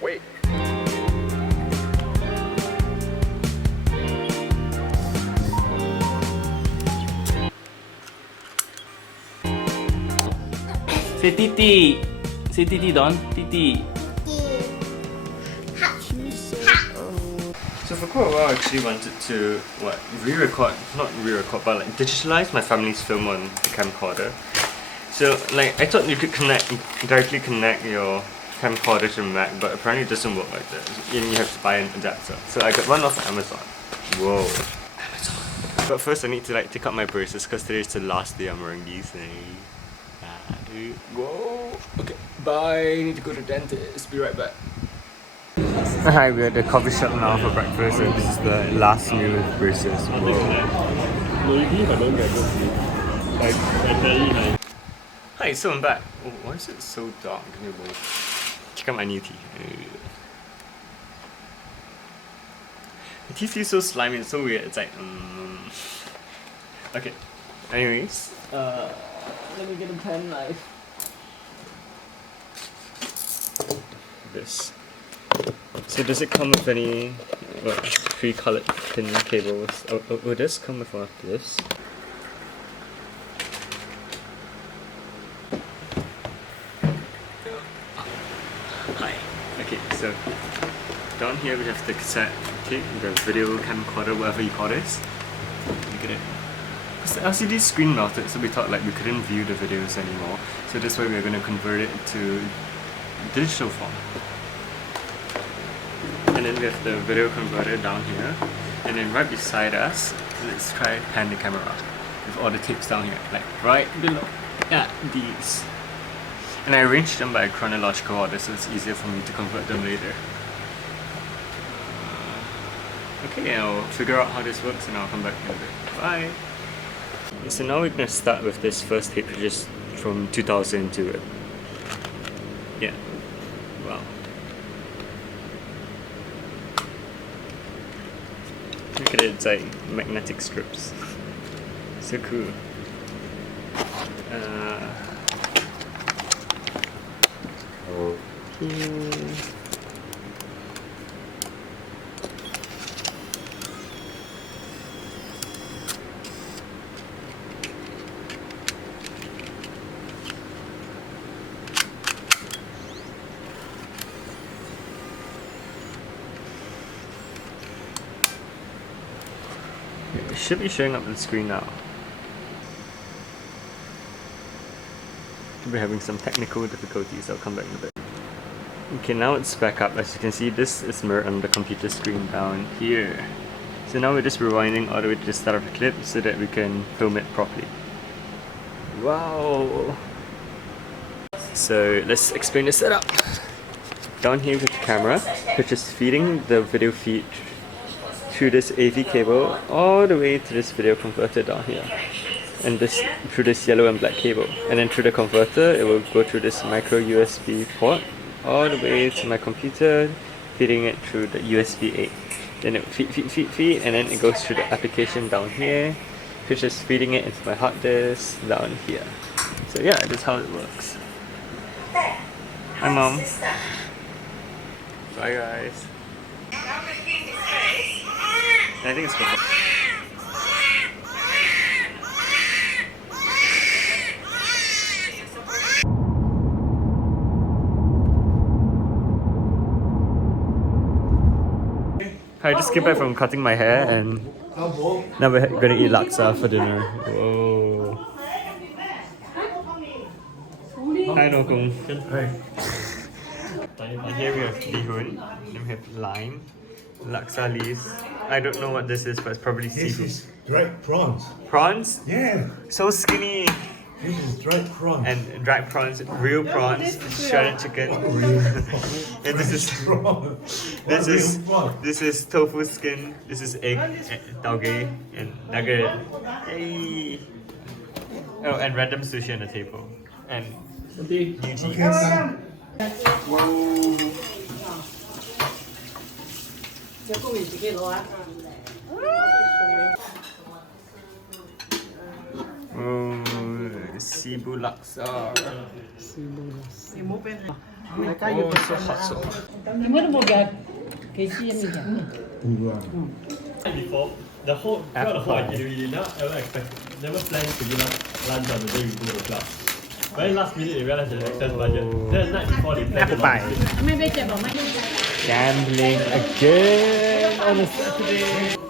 Wait. Say Titi. Say Titi, Don. Titi. So for quite a while I actually wanted to re-record, not re-record, but like digitalize my family's film on the camcorder. So like I thought you could directly connect your camcorder to Mac, but apparently it doesn't work like that. You have to buy an adapter. So I got one off Amazon. Whoa. Amazon. But first I need to like take out my braces because today is the last day I'm wearing these. Whoa. Okay. Bye. I need to go to the dentist. Be right back. Hi, we're at the coffee shop now for breakfast, and this is the last meal with braces. Hi, so I'm back. Oh, why is it so dark? Check out my new teeth. My teeth feel so slimy, it's so weird. It's like, Okay. Anyways, let me get a pen knife. This. So does it come with any pre-colored pin cables? Oh, it does come with one of this. Hi. Okay, so down here we have the cassette tape, the video camcorder, whatever you call this. Look at it. Because the LCD screen melted, so we thought like we couldn't view the videos anymore. So that's why we're going to convert it to digital form. And then we have the video converter down here, and then right beside us, let's try pan the camera with all the tapes down here, like right below. Yeah, these. And I arranged them by chronological order, so it's easier for me to convert them later. Okay, I'll figure out how this works and I'll come back in a bit. Bye! Okay, so now we're going to start with this first tape, which is from 2002. Yeah. Wow. Look at it, it's like magnetic strips. So cool. It should be showing up on the screen now. We're having some technical difficulties, I'll come back in a bit. Okay, now it's back up. As you can see, this is mirrored on the computer screen down here. So now we're just rewinding all the way to the start of the clip so that we can film it properly. Wow! So let's explain the setup. Down here with the camera, which is feeding the video feed through this AV cable all the way to this video converter down here, and this through this yellow and black cable, and then through the converter it will go through this micro USB port all the way to my computer, feeding it through the USB 8. Then it feed, and then it goes through the application down here, which is feeding it into my hard disk down here. So yeah, that's how it works. Hi mom. Bye guys. I think it's good. I just came back from cutting my hair and now we're gonna eat laksa for dinner. Whoa. Hi Nokung. And here we have bihun, then we have lime, laksa leaves. I don't know what this is, but it's probably seafood. This is dried prawns. Prawns? Yeah. So skinny. This is dried prawns. And dried prawns, real prawns, shredded chicken. And this is tofu skin. This is egg, tauge, and nugget. Hey. Oh, and random sushi on the table. And new tea. Whoa. Cebu laksa. Oh, so hot, so hot. Gimana mau gak? Kesian nih kan. Before the whole throughout the whole itinerary, we never ever expect, never planned to give us lunch on the day we go to the club. Very last minute, they realized there's excess budget. Then the night before, they planned the logistics. ไม่ไปเจ็บหรอไม่ Gambling again on a Saturday.